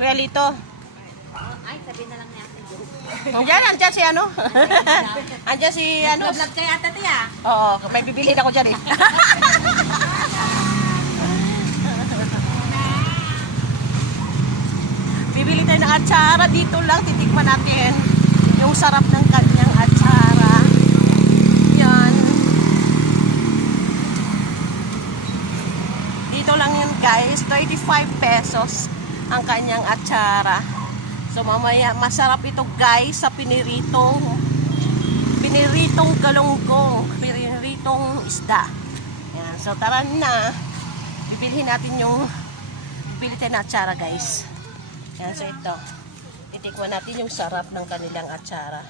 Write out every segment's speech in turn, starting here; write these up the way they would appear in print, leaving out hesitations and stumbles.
Kuya Lito. Ay, sabihin na lang niya. Andiyan si ano? Andiyan si ano? Vlog kay ata tiya. Oo, may bibili ako dyan eh. Bibili tayo ng atsara. Dito lang, titikman natin yung sarap ng kanyang atsara. Yan. Dito lang yun guys, 35 pesos ang kanyang atsara. So mamaya, masarap ito guys sa piniritong galunggong, piniritong isda. Yan. So tara na, bibili tayo ng atsara guys. Yan, so ito, itikman natin yung sarap ng kanilang atsara.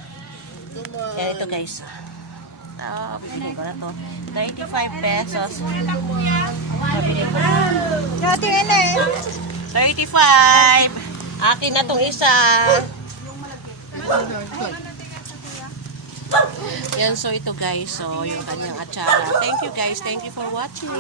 Yan ito guys. Bibili ko na to. 35 pesos. Bibili ko na. 35. Akin na tong isa. Yan, so ito guys. So, yung kanyang atsara. Thank you guys. Thank you for watching.